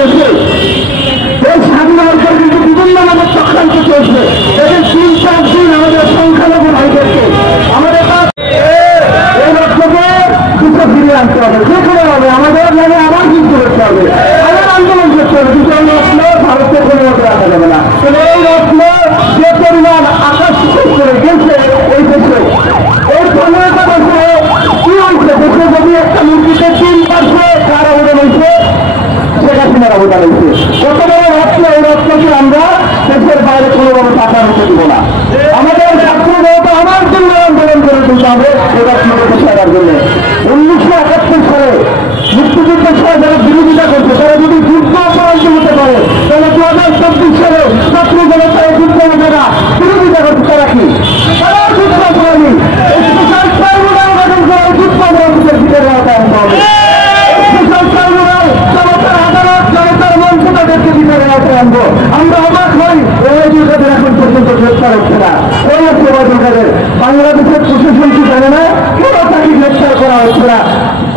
রয়েছে। এই স্বাধীন অঞ্চল কিন্তু বিভিন্নভাবে চক্রান্ত চলছে। এদের 3-4 দিন আমাদের সংখ্যালঘু ভাইদেরকে আমাদের এই লক্ষ্যকে কিছু ফিরিয়ে আনতে হবে, যে কোনো হবে আমাদের মানে আবার কিন্তু করতে হবে, আবার আন্দোলন করতে হবে। কিন্তু এই রত্ন ভারতকে কোনো মতো রাখা যাবে না। এই রত্ন যে পরিমাণ আকাশ করে গেছে এই দেশে, এই 15টা বছরে কি হয়েছে? দেশে যদি একটা মূর্তিতে 3% কার অবদান হয়েছে, শেখ হাসিনার অবদান হয়েছে। কত বড় রত্ন, এই রত্নকে আমরা দেশের বাইরে কোনোভাবে পাচার হতে দিব না। আমাদের ছাত্রদেরকে আমার জন্য আন্দোলন করে তুলতে হবে এই রত্নকে পেশার জন্য। 1971 সালে মুক্তিযুদ্ধের সময় যারা বিরোধিতা করছে তারা যদি যুদ্ধ অপরাধ হতে পারে, তাহলে 2024 সালে ছাত্র জনতা এই যুদ্ধ যারা বিরোধিতা করছে তারা কি? তারা যুদ্ধ অপরাধী। স্পেশাল ট্রাইব্যুনাল গঠন করে যুদ্ধ অপরাধীদের ভিতরে আনতে হবে। স্পেশাল ট্রাইব্যুনাল জনতার আদালত, জনতার মঞ্চ তাদেরকে ভিতরে আনবো। আমরা অবাক হই ওবায়দুল কাদের এখন পর্যন্ত গ্রেপ্তার হচ্ছে না। ওই হচ্ছে ওবায়দুল কাদের। বাংলাদেশের প্রশাসন কি জানে না? কেন তাকে গ্রেপ্তার করা হচ্ছে না?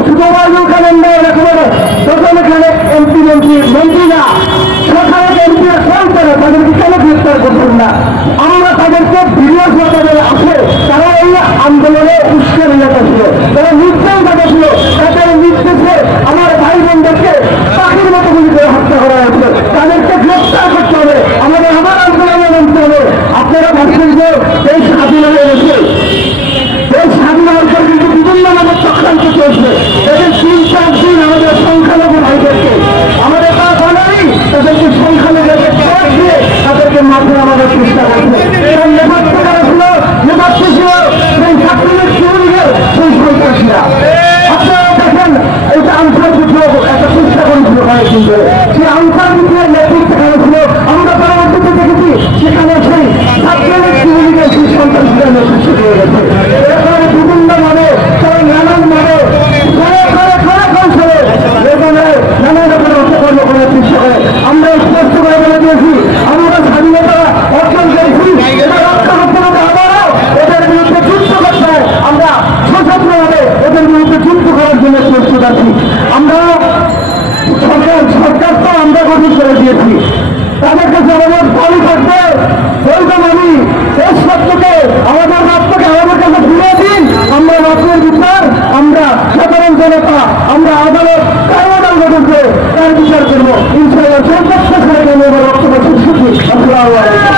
শুধু ওবায়দুল কাদের নয়, একেবারে যখন এখানে এমপি মন্ত্রী না, সরকারের এমপি সরকারে তাদেরকে কেন গ্রেপ্তার করছেন না? আমরা তাদেরকে ভিডিও তাদের আছে, তারা এই আন্দোলনে উস্কানি নেতা ছিল, তারা নির্দেশ নেতা ছিল, তাদের নির্দেশে আমার ভাই বোনদেরকে পাখির মতো গুলি করে হত্যা করা হয়েছে। তাদেরকে গ্রেপ্তার করতে হবে, আমাদের আবার আন্দোলনে নামতে হবে। আপনারা ভাবছেন যে এই স্বাধীন হয়ে গেছে, এই স্বাধীন অঞ্চল কিন্তু বিভিন্নভাবে চক্রান্ত চলছে। এদের 3-4 দিন আমাদের সংখ্যালঘু ভাইদেরকে আমাদের তা বলেই তাদেরকে সংখ্যালঘুদেরকে ভোট দিয়ে তাদেরকে মাঠে আমাদের চেষ্টা করছে। এরা নেতৃত্ব করা ছিল, নেতৃত্ব ছিল সেই ছাত্রদের যুবলীগের সেই সন্ত্রাসীরা। আপনারা দেখেন এইটা আনসার বিপ্লব একটা চেষ্টা করেছিল কয়েকদিন ধরে, সেই আনসার বিপ্লবের নেতৃত্ব সেখানে ছিল। আমরা পরবর্তীতে দেখেছি সেখানে সেই ছাত্রদের যুবলীগের সেই সন্ত্রাসীরা নেতৃত্ব দিয়ে গেছে। এরপরে বিভিন্ন মানে তারা নানান মানে নানান রকমের অপকর্ম করার চেষ্টা করে। আমরা স্পষ্ট করে বলে দিয়েছি আমরা স্বাধীনতা অর্জন করেছি, এটা রক্ষা করতে হবে। আবারও এদের বিরুদ্ধে যুদ্ধ করতে হয়। আমরা সশস্ত্রভাবে এদের বিরুদ্ধে যুদ্ধ করার জন্য প্রস্তুত আছি। আমরা সরকার তো আমরা গঠন করে দিয়েছি, তাদের কাছে আমাদের দাবি থাকবে বলতে মানি এই সত্যকে আমাদের রাষ্ট্রকে আমাদের কাছে ফিরিয়ে দিন। আমরা রাষ্ট্রের বিচার, আমরা সাধারণ জনতা, আমরা আদালত ট্রাইব্যুনাল গঠন করে তার বিচার করবো। ইনশাআল্লাহ সর্বোচ্চ করে রক্তপাত সুখী। আসসালামু আলাইকুম।